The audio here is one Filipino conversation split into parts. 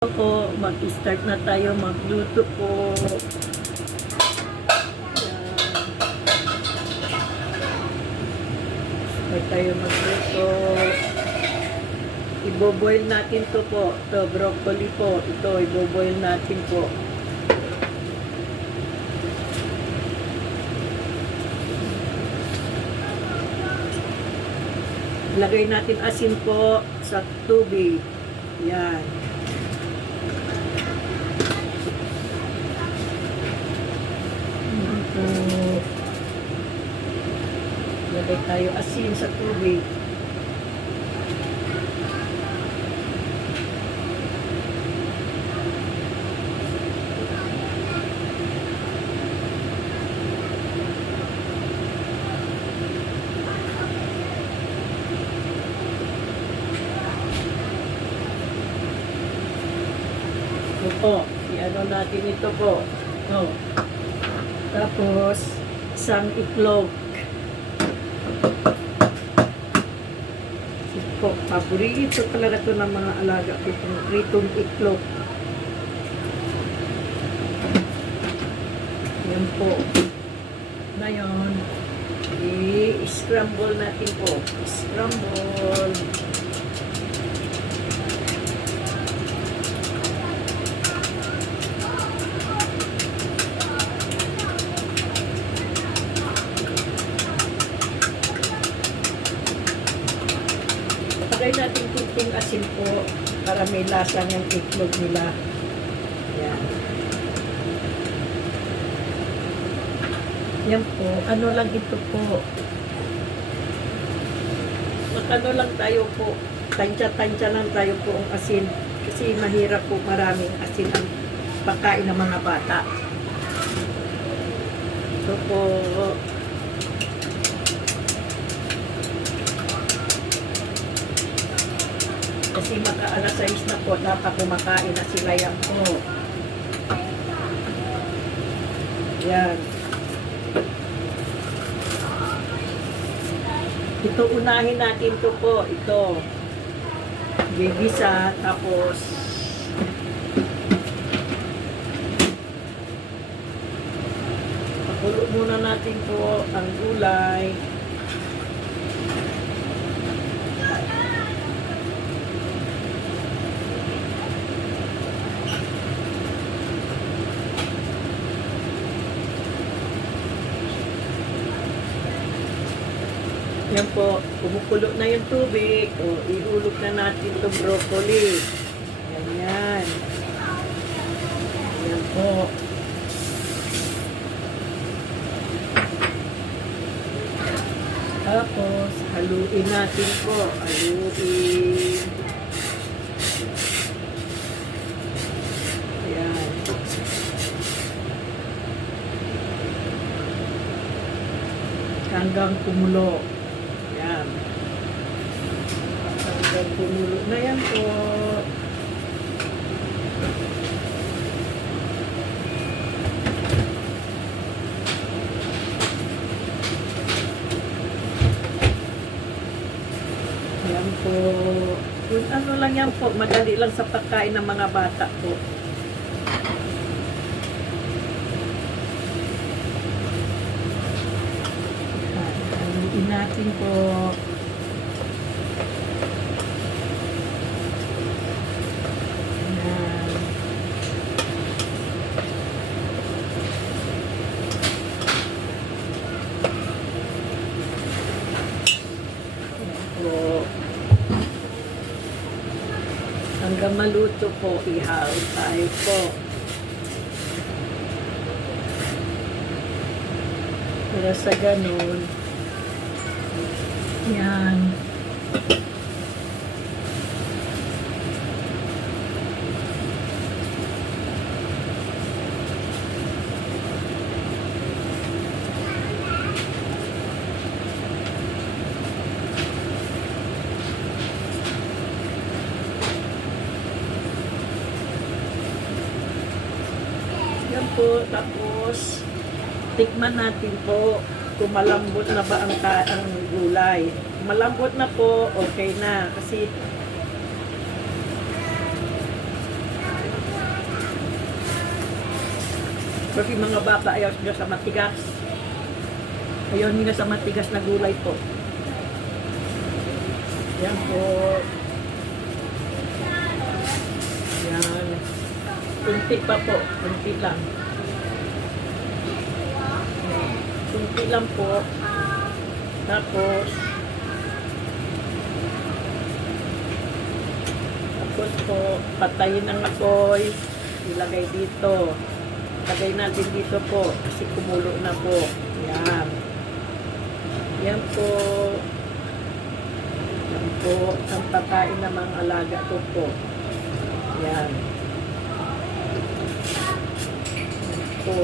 Po, mag-start na tayo magluto po. Start tayo magluto. Iboboil natin to po. Ito, broccoli po. Ito, iboboil natin po. Lagay natin asin po sa tubig. Yan. Lagay tayo asin sa tubig. Ito po, i-ano natin ito po. Oh. Tapos, isang itlog. Po, paborito talaga ito ng mga alaga ko, itong pritong itlog. Yan po. Ngayon, i-scramble natin po. Scramble. Lagay natin kunting asin po para may lasa ng itlog nila. Yan. Yan po. Ano lang ito po. Ano lang tayo po. Tansya-tansya lang tayo po ang asin. Kasi mahirap po maraming asin ang pagkain ng mga bata. So po, kasi maka-alas 6 na po, dapat kumakain na sila yan po. Yan. Ito, unahin natin to po. Ito. Gigisa, tapos pakulo muna natin po ang gulay. Yan po, kumukulo na yung tubig. O, ihulog na natin itong broccoli. Ganyan. Yan po. Tapos, haluin natin po. Haluin. Yan. Hanggang kumulo. Yan. Hanggang kumulo na yan po. Yan po. Kung ano lang yan po, madali lang sa pagkain ng mga bata po. Haluin natin po. Yan. Yan po. Hanggang maluto po, ihalo tayo po. Para sa ganun, yan. Yan po, tapos tikman natin po kung malambot na ba ang gulay. Malambot na po, okay na. Kasi Kasi mga bata ayaw nila sa matigas. Ayaw nila sa matigas na gulay po. Yan po. Yan. Kunti pa po. Kunti lang. Kunti lang po. Tapos po, patayin ang apoy. Ilagay dito. Ilagay natin dito po. Kasi kumulo na po. Yan. Yan po. Yan po. Ang patayin ng mga alaga ko po. Yan. Yan po.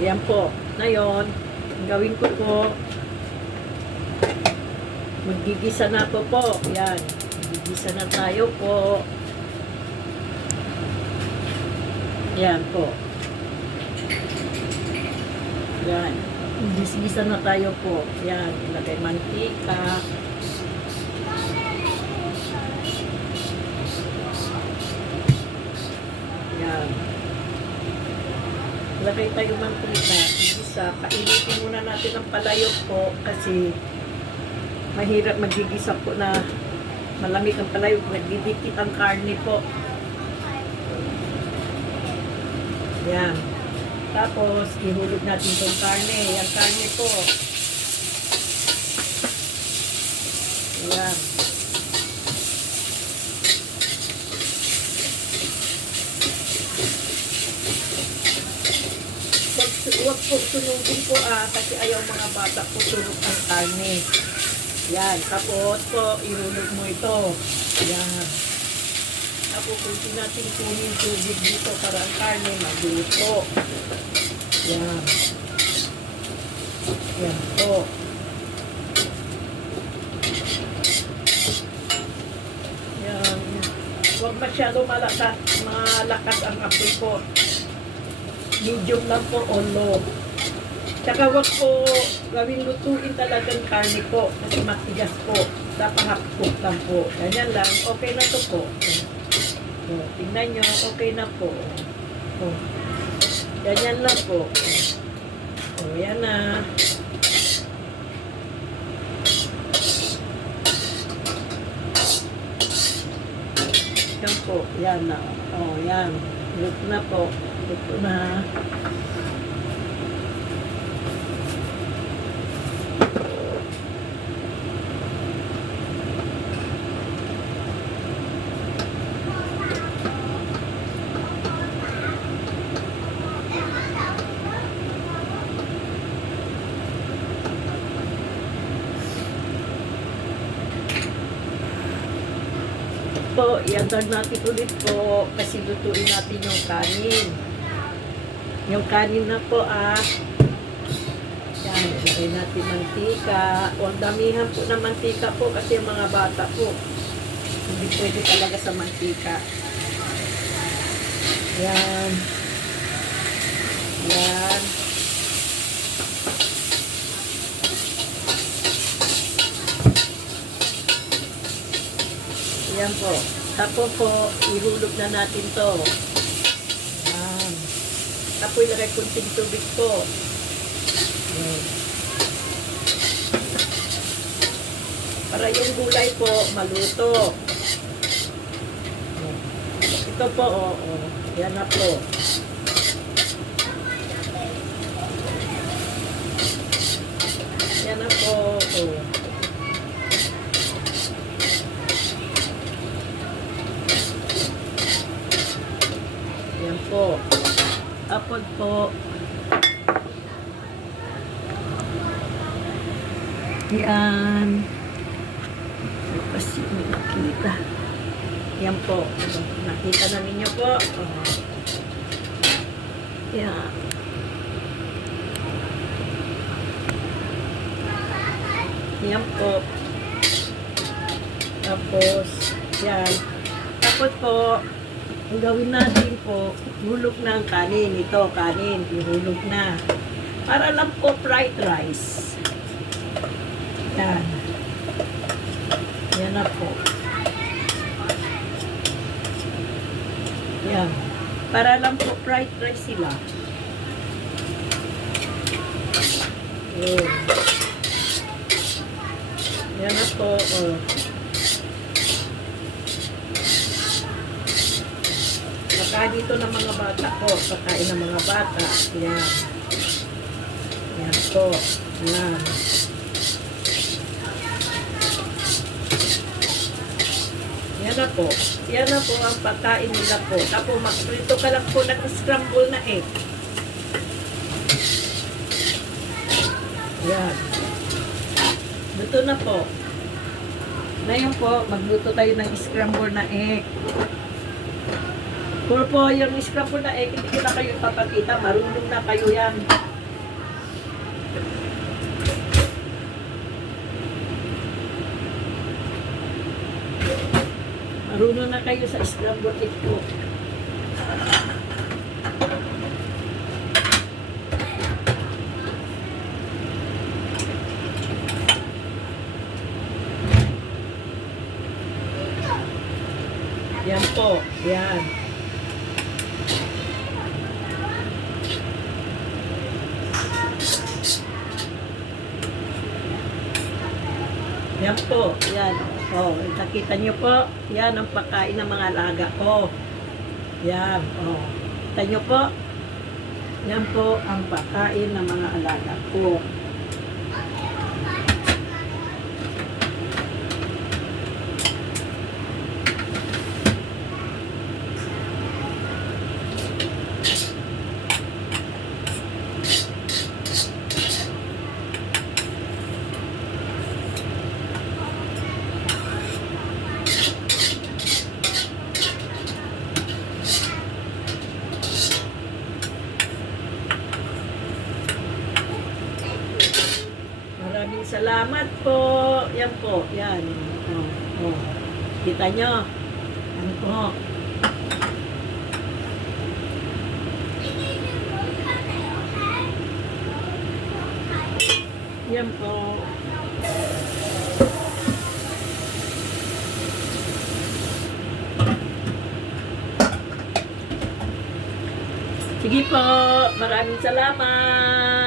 Yan po. Ngayon, ang gawin ko po, magigisa na po po. Yan. Magigisa na tayo po. Yan po. Yan. Magigisa na tayo po. Yan. Ilagay mantika. Yan. Ilagay tayo mantika. Igisa. Painitin muna natin ang palayok po kasi mahirap magigisa po na malamig ang palayok, nagdidikit ang karne po. Yan. Tapos, ihulog natin itong karne. Yung karne po. Yan. Huwag po sunugin po kasi ayaw mga bata po sunog ang karne. Yan. Tapos po, ihulog mo ito. Yan. Tapos, pwede natin kunin tubig dito para ang karne magluto. Yan. Yan po. Yan. Huwag masyado malakas ang apoy po. Medium lang po o low. Tsaka wag po gawin lutuin talagang karne po kasi matigas po. Dapat half-cook lang po. Ganyan lang. Okay na to po. So, tingnan nyo. Okay na po. So, ganyan lang po. So, yan na. Yan po. Yan na. O, yan. Luto na po. Luto na. Po, iandar natin ulit po kasi lutuin natin yung kanin. Yung kanin na po yan, ilagay natin mantika. O, ang damihan po ng mantika po kasi yung mga bata po hindi pwede talaga sa mantika. Yan. Yan. Yan po. Tapos po, ihulog na natin to. Yan. Tapos ilagay kunting tubig po. Yan. Para yung gulay po, maluto. Yan. Ito po, yan na po. Yan na po, Yan po. Tapos po. Yan. Kasi nakita. Yan po. Nakita na ninyo po. Yan. Yan po. Tapos, yan. Tapos po, ang gawin natin po, hulog na ang kanin. Ito, kanin. Ihulog na. Para lang po fried rice. Yan. Yan na po. Para lang po fried rice sila. Yun. Yan na po. Oh. Pagka dito ng mga bata ko, pagkain ng mga bata. Yan. Yan po. Yan. Yan na po. Yan na po ang pagkain nila po. Tapos magprito ka lang po ng scramble na egg. Yan. Luto na po. Ngayon po, magluto tayo ng scramble na egg. Kung po yung scramble na egg, hindi ko na kayo papakita. Marunong na kayo yan. Marunong na kayo sa scramble egg po. Yan po. Yan. Yan po. Yan. Oh, nakita niyo po. Yan ang pagkain ng mga alaga ko. Yan. Oh. Kita niyo po. Yan po ang pagkain ng mga alaga ko. Maraming salamat po. Yan po. Yan. Oh, oh. Kita nyo. Yan po. Yan po. Sige po. Maraming salamat.